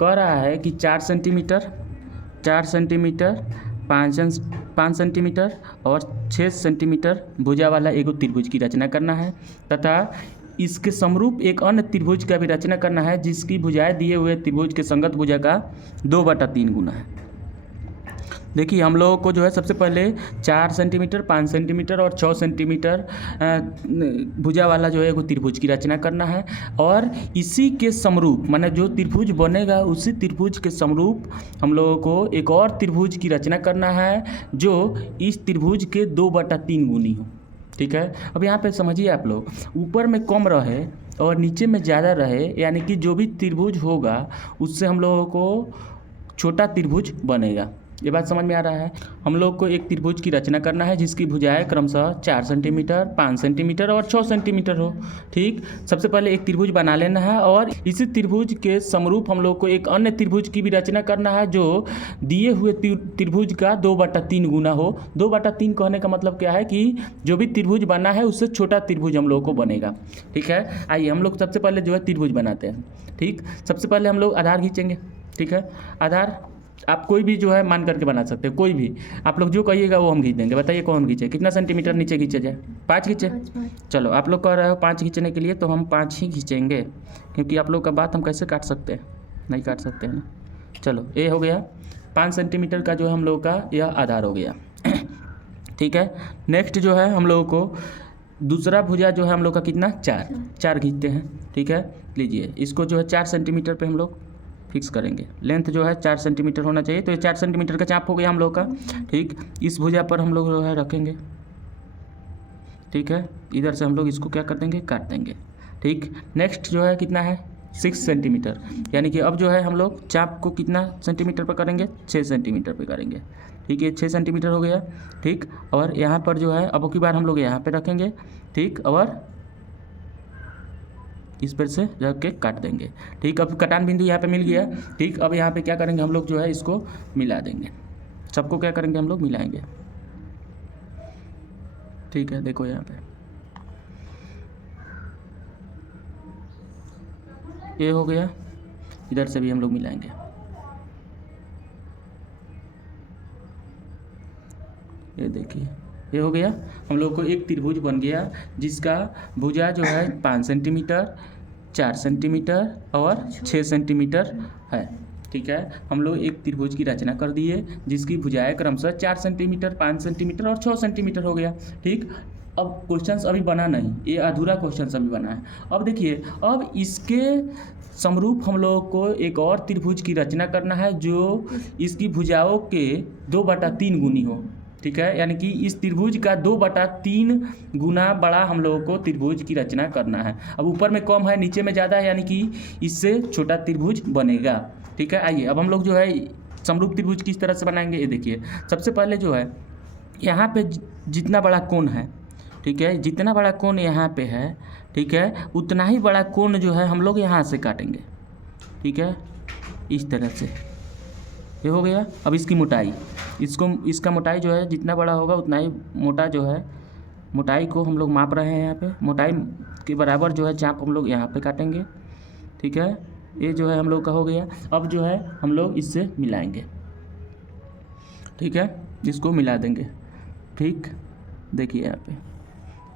कह रहा है कि 4 सेंटीमीटर 5 सेंटीमीटर और 6 सेंटीमीटर भुजा वाला एक त्रिभुज की रचना करना है तथा इसके समरूप एक अन्य त्रिभुज का भी रचना करना है जिसकी भुजाएं दिए हुए त्रिभुज के संगत भुजा का 2/3 गुना है। देखिए हम लोगों को जो है सबसे पहले 4 सेंटीमीटर 5 सेंटीमीटर और 6 सेंटीमीटर भुजा वाला जो है वो त्रिभुज की रचना करना है और इसी के समरूप माने जो त्रिभुज बनेगा उसी त्रिभुज के समरूप हम लोगों को एक और त्रिभुज की रचना करना है जो इस त्रिभुज के 2/3 गुनी हो। ठीक है, अब यहाँ पे समझिए आप लोग, ऊपर में कम रहे और नीचे में ज़्यादा रहे, यानी कि जो भी त्रिभुज होगा उससे हम लोगों को छोटा त्रिभुज बनेगा। ये बात समझ में आ रहा है। हम लोग को एक त्रिभुज की रचना करना है जिसकी भुजाएं क्रमशः 4 सेंटीमीटर 5 सेंटीमीटर और 6 सेंटीमीटर हो। ठीक, सबसे पहले एक त्रिभुज बना लेना है और इसी त्रिभुज के समरूप हम लोग को एक अन्य त्रिभुज की भी रचना करना है जो दिए हुए त्रिभुज का 2/3 गुना हो। 2/3 कहने का मतलब क्या है कि जो भी त्रिभुज बना है उससे छोटा त्रिभुज हम लोग को बनेगा। ठीक है, आइए हम लोग सबसे पहले जो है त्रिभुज बनाते हैं। ठीक, सबसे पहले हम लोग आधार खींचेंगे। ठीक है, आधार आप कोई भी जो है मान करके बना सकते हैं, कोई भी आप लोग जो कहिएगा वो हम खींच देंगे। बताइए कौन खींचे, कितना सेंटीमीटर नीचे खींचे जाए? 5 खींचे। चलो आप लोग कह रहे हो 5 खींचने के लिए तो हम 5 ही खींचेंगे क्योंकि आप लोग का बात हम कैसे काट सकते हैं, नहीं काट सकते हैं ना। चलो ये हो गया 5 सेंटीमीटर का जो है हम लोग का यह आधार हो गया। ठीक है, नेक्स्ट जो है हम लोगों को दूसरा भुजा जो है हम लोग का कितना 4 खींचते हैं। ठीक है, लीजिए इसको जो है 4 सेंटीमीटर पे हम लोग फिक्स करेंगे। लेंथ जो है 4 सेंटीमीटर होना चाहिए, तो ये 4 सेंटीमीटर का चाप हो गया हम लोग का। ठीक, इस भुजा पर हम लोग जो है रखेंगे। ठीक है, इधर से हम लोग इसको क्या कर देंगे, काट देंगे। ठीक, नेक्स्ट जो है कितना है 6 सेंटीमीटर, यानी कि अब जो है हम लोग चाप को कितना सेंटीमीटर पर करेंगे, 6 सेंटीमीटर पर करेंगे। ठीक है, 6 सेंटीमीटर हो गया। ठीक, और यहाँ पर जो है अब की बार हम लोग यहाँ पर रखेंगे। ठीक, और इस पर से रख के काट देंगे। ठीक, अब कटान बिंदु यहाँ पे मिल गया। ठीक, अब यहाँ पे क्या करेंगे हम लोग जो है इसको मिला देंगे, सबको क्या करेंगे हम लोग मिलाएंगे। ठीक है, देखो यहाँ पे ये हो गया, इधर से भी हम लोग मिलाएंगे। ये देखिए ये हो गया, हम लोग को एक त्रिभुज बन गया जिसका भुजा जो है 5 सेंटीमीटर 4 सेंटीमीटर और 6 सेंटीमीटर है। ठीक है, हम लोग एक त्रिभुज की रचना कर दिए जिसकी भुजाएं क्रमशः 4 सेंटीमीटर 5 सेंटीमीटर और 6 सेंटीमीटर हो गया। ठीक, अब क्वेश्चंस अभी बना नहीं, ये अधूरा क्वेश्चंस अभी बना है। अब देखिए, अब इसके समरूप हम लोगों को एक और त्रिभुज की रचना करना है जो इसकी भुजाओं के 2/3 गुनी हो। ठीक है, यानी कि इस त्रिभुज का 2/3 गुना बड़ा हम लोगों को त्रिभुज की रचना करना है। अब ऊपर में कम है नीचे में ज़्यादा है, यानी कि इससे छोटा त्रिभुज बनेगा। ठीक है, आइए अब हम लोग जो है समरूप त्रिभुज किस तरह से बनाएंगे, ये देखिए। सबसे पहले जो है यहाँ पे जितना बड़ा कोण है, ठीक है, जितना बड़ा कोण यहाँ पे है, ठीक है, उतना ही बड़ा कोण जो है हम लोग यहाँ से काटेंगे। ठीक है, इस तरह से ये हो गया। अब इसकी मोटाई, इसका मोटाई जो है जितना बड़ा होगा उतना ही मोटा जो है, मोटाई को हम लोग माप रहे हैं यहाँ पे। मोटाई के बराबर जो है चाप हम लोग यहाँ पे काटेंगे। ठीक है, ये जो है हम लोग का हो गया। अब जो है हम लोग इससे मिलाएंगे। ठीक है, इसको मिला देंगे। ठीक, देखिए यहाँ पे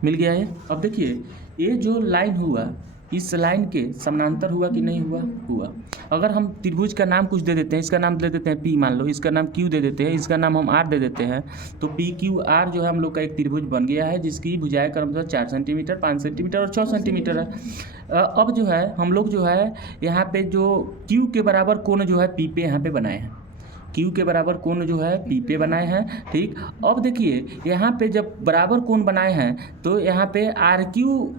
मिल गया है। अब देखिए ये जो लाइन हुआ इस लाइन के समानांतर हुआ कि नहीं हुआ, हुआ। अगर हम त्रिभुज का नाम कुछ दे देते हैं, इसका नाम दे देते हैं P मान लो, इसका नाम Q दे देते हैं, इसका नाम हम R दे देते हैं, तो PQR जो है हम लोग का एक त्रिभुज बन गया है जिसकी भुजाएं क्रमशः 4 सेंटीमीटर 5 सेंटीमीटर और 6 सेंटीमीटर है। अब जो है हम लोग जो है यहाँ पे जो Q के बराबर कोण जो है P पे यहाँ पे बनाए हैं, Q के बराबर कोण जो है P पे बनाए हैं। ठीक, अब देखिए यहाँ पे जब बराबर कोण बनाए हैं तो यहाँ पे RQ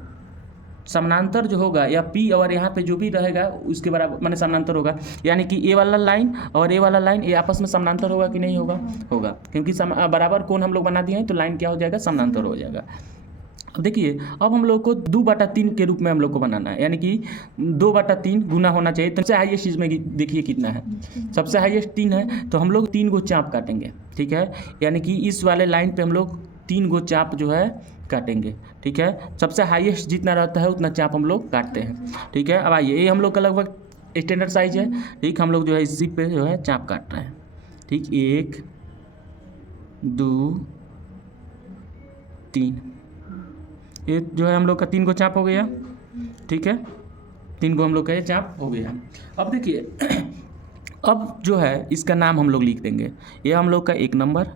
समानांतर जो होगा या P और यहाँ पे जो भी रहेगा उसके बराबर माने समानांतर होगा, यानी कि ए वाला लाइन और ए वाला लाइन ये आपस में समानांतर होगा कि नहीं होगा, होगा, क्योंकि बराबर कोण हम लोग बना दिए हैं तो लाइन क्या हो जाएगा, समानांतर हो जाएगा। अब देखिए अब हम लोग को 2/3 के रूप में हम लोग को बनाना है, यानी कि 2/3 गुना होना चाहिए। तो सबसे हाईएस्ट चीज़ में देखिए कितना है, सबसे हाईएस्ट 3 है, तो हम लोग 3 गो चाप काटेंगे। ठीक है, यानी कि इस वाले लाइन पे हम लोग 3 गो चाप जो है काटेंगे। ठीक है, सबसे हाईएस्ट जितना रहता है उतना चाप हम लोग काटते हैं। ठीक है, अब आइए ये हम लोग का लगभग स्टैंडर्ड साइज है। ठीक, हम लोग जो है इसी पे जो है चाप काट रहे हैं। ठीक, 1 2 3, ये जो है हम लोग का 3 को चाप हो गया। ठीक है, 3 को हम लोग का ये चाप हो गया। अब देखिए अब जो है इसका नाम हम लोग लिख देंगे। ये हम लोग का 1 नंबर,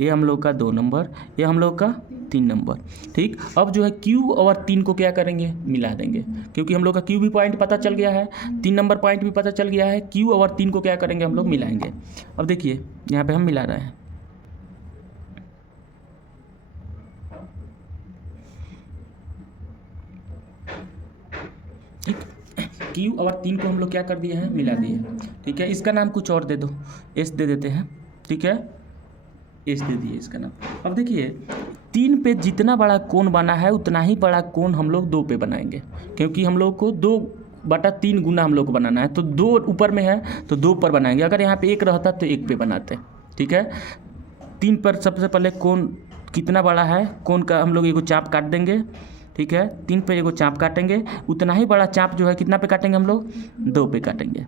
ये हम लोग का 2 नंबर, ये हम लोग का 3 नंबर। ठीक, अब जो है Q और 3 को क्या करेंगे, मिला देंगे, क्योंकि हम लोग का Q भी पॉइंट पता चल गया है, 3 नंबर पॉइंट भी पता चल गया है। Q और 3 को क्या करेंगे, हम लोग मिलाएंगे। अब देखिए यहाँ पे हम मिला रहे हैं। ठीक, Q और 3 को हम लोग क्या कर दिए हैं, मिला दिए। ठीक है, इसका नाम कुछ और दे दो, S दे देते हैं। ठीक है, S दे दिए इसका नाम। अब देखिए 3 पे जितना बड़ा कोण बना है उतना ही बड़ा कोण हम लोग 2 पे बनाएंगे, क्योंकि हम लोग को 2/3 गुना हम लोग को बनाना है, तो 2 ऊपर में है तो 2 पर बनाएंगे। अगर यहाँ पे 1 रहता तो 1 पे बनाते। ठीक है, 3 पर सबसे पहले कोण कितना बड़ा है, कोण का हम लोग एगो चाप काट देंगे। ठीक है, 3 पे एगो चाप काटेंगे, उतना ही बड़ा चाप जो है कितना पे काटेंगे, हम लोग 2 पे काटेंगे।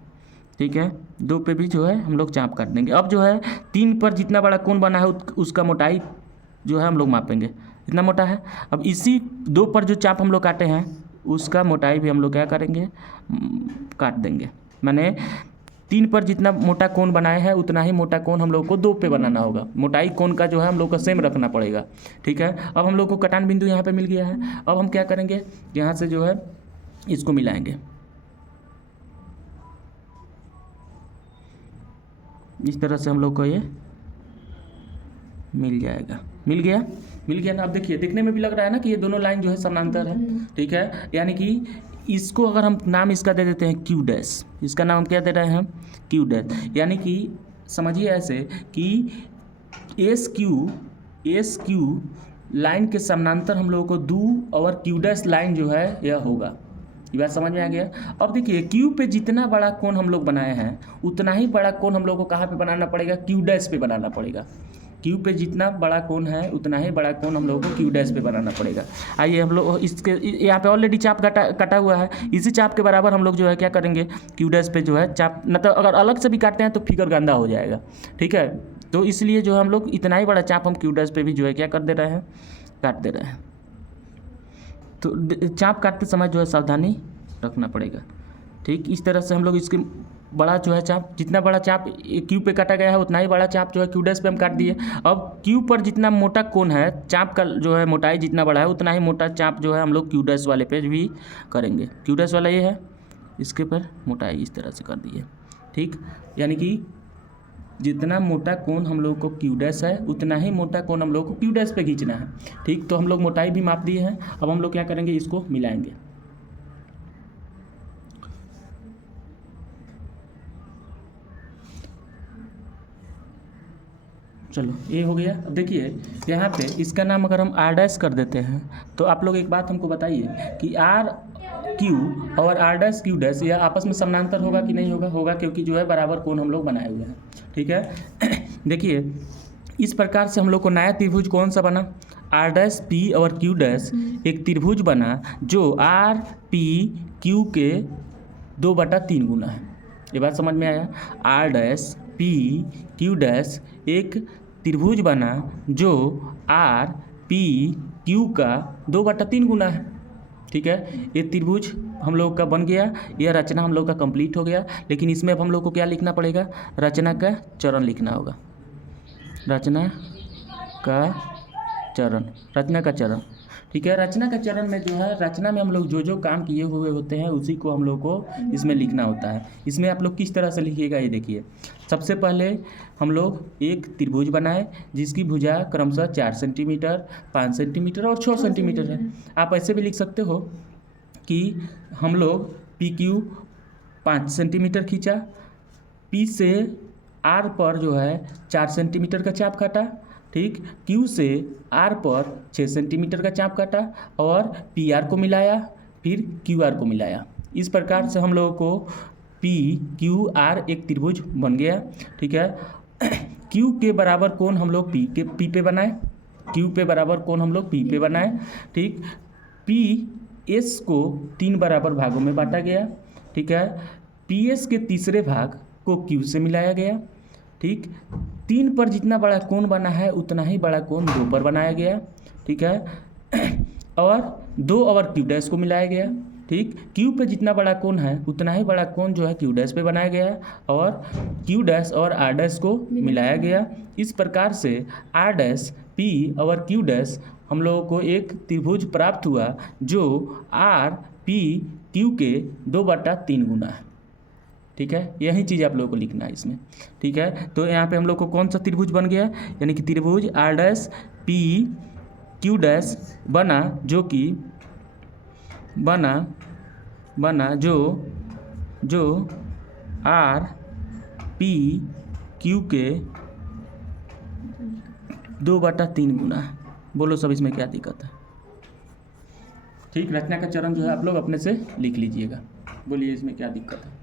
ठीक है, 2 पे भी जो है हम लोग चाप काट देंगे। अब जो है 3 पर जितना बड़ा कोण बना है उसका मोटाई जो है हम लोग मापेंगे, इतना मोटा है। अब इसी 2 पर जो चाप हम लोग काटे हैं उसका मोटाई भी हम लोग क्या करेंगे, काट देंगे। माने 3 पर जितना मोटा कोण बनाए हैं उतना ही मोटा कोण हम लोग को 2 पे बनाना होगा। मोटाई कोण का जो है हम लोग को सेम रखना पड़ेगा। ठीक है, अब हम लोग को कटान बिंदु यहाँ पे मिल गया है। अब हम क्या करेंगे, यहाँ से जो है इसको मिलाएंगे। इस तरह से हम लोग को ये मिल जाएगा। मिल गया ना। अब देखिए देखने में भी लग रहा है ना कि ये दोनों लाइन जो है समानांतर है। ठीक है, यानी कि इसको अगर हम नाम इसका दे देते हैं Q डैश, इसका नाम हम क्या दे रहे हैं, Q डैश। यानी कि समझिए ऐसे कि एस क्यू लाइन के समानांतर हम लोगों को 2 और Q डैश लाइन जो है यह होगा। ये बात समझ में आ गया। अब देखिए Q पे जितना बड़ा कोण हम लोग बनाए हैं उतना ही बड़ा कोण हम लोग को कहाँ पे बनाना पड़ेगा, Q डैश पे बनाना पड़ेगा। Q पे जितना बड़ा कोण है उतना ही बड़ा कोण हम लोगों को Q डैश पे बनाना पड़ेगा। आइए हम लोग इसके यहाँ पे ऑलरेडी चाप कटा हुआ है, इसी चाप के बराबर हम लोग जो है क्या करेंगे, Q डैश पे जो है चाप, मतलब अगर अलग से भी काटते हैं तो फिगर गंदा हो जाएगा। ठीक है, तो इसलिए जो हम लोग इतना ही बड़ा चाप हम Q डैश पे भी जो है क्या कर दे रहे हैं, काट दे रहे हैं। तो चाप काटते समय जो है सावधानी रखना पड़ेगा। ठीक, इस तरह से हम लोग इसके बड़ा जो है चाप, जितना बड़ा चाप Q पे काटा गया है उतना ही बड़ा चाप जो है Q डैश पे हम काट दिए। अब Q पर जितना मोटा कोण है, चाप का जो है मोटाई जितना बड़ा है उतना ही मोटा चाप जो है हम लोग Q डैश वाले पे भी करेंगे। Q डैश वाला ये है, इसके पर मोटाई इस तरह से कर दिए। ठीक, यानी कि जितना मोटा कोण हम लोग को Q डैश है उतना ही मोटा कोण हम लोग को Q डैश पे खींचना है। ठीक, तो हम लोग मोटाई भी माप दिए हैं। अब हम लोग क्या करेंगे, इसको मिलाएंगे। चलो ये हो गया। अब देखिए यहाँ पे इसका नाम अगर हम R डैश कर देते हैं तो आप लोग एक बात हमको बताइए कि R Q और R डैश Q डैश यह आपस में समानांतर होगा कि नहीं होगा, होगा, क्योंकि जो है बराबर कोण हम लोग बनाए हुए हैं। ठीक है, देखिए इस प्रकार से हम लोग को नया त्रिभुज कौन सा बना, R डैश P और Q डैश एक त्रिभुज बना जो R P Q के 2/3 गुना है। ये बात समझ में आया। R dash P Q dash एक त्रिभुज बना जो R P Q का 2/3 गुना है। ठीक है, ये त्रिभुज हम लोग का बन गया, यह रचना हम लोग का कंप्लीट हो गया। लेकिन इसमें अब हम लोग को क्या लिखना पड़ेगा, रचना का चरण लिखना होगा। रचना का चरण। ठीक है, रचना का चरण में जो है, रचना में हम लोग जो काम किए हुए होते हैं उसी को हम लोग को इसमें लिखना होता है। इसमें आप लोग किस तरह से लिखिएगा, ये देखिए। सबसे पहले हम लोग एक त्रिभुज बनाए जिसकी भुजा क्रमशः 4 सेंटीमीटर, 5 सेंटीमीटर और 6 सेंटीमीटर है। आप ऐसे भी लिख सकते हो कि हम लोग PQ 5 सेंटीमीटर खींचा, P से R पर जो है 4 सेंटीमीटर का चाप काटा। ठीक, Q से R पर 6 सेंटीमीटर का चाप काटा और PR को मिलाया, फिर QR को मिलाया। इस प्रकार से हम लोगों को PQR एक त्रिभुज बन गया। ठीक है, Q के बराबर कोण हम लोग P पे बनाए, Q पे बराबर कोण हम लोग P पे बनाए। ठीक, PS को 3 बराबर भागों में बांटा गया। ठीक है, पी एस के तीसरे भाग को क्यू से मिलाया गया। ठीक, 3 पर जितना बड़ा कोण बना है उतना ही बड़ा कोण 2 पर बनाया गया। ठीक है, और 2 और क्यू डैश को मिलाया गया। ठीक, क्यू पे जितना बड़ा कोण है उतना ही बड़ा कोण जो है क्यू डैश पे बनाया गया और क्यू डैश और आर डैश को मिलाया गया। इस प्रकार से आर डैश पी और क्यू डैश हम लोगों को एक त्रिभुज प्राप्त हुआ जो आर पी क्यू के 2/3 गुना है। ठीक है, यही चीज़ आप लोगों को लिखना है इसमें। ठीक है, तो यहाँ पे हम लोग को कौन सा त्रिभुज बन गया, यानी कि त्रिभुज R dash P Q dash बना, जो कि बना जो आर पी क्यू के 2/3 गुना है। बोलो सब इसमें क्या दिक्कत है? ठीक, रचना का चरण जो है आप लोग अपने से लिख लीजिएगा। बोलिए इसमें क्या दिक्कत है?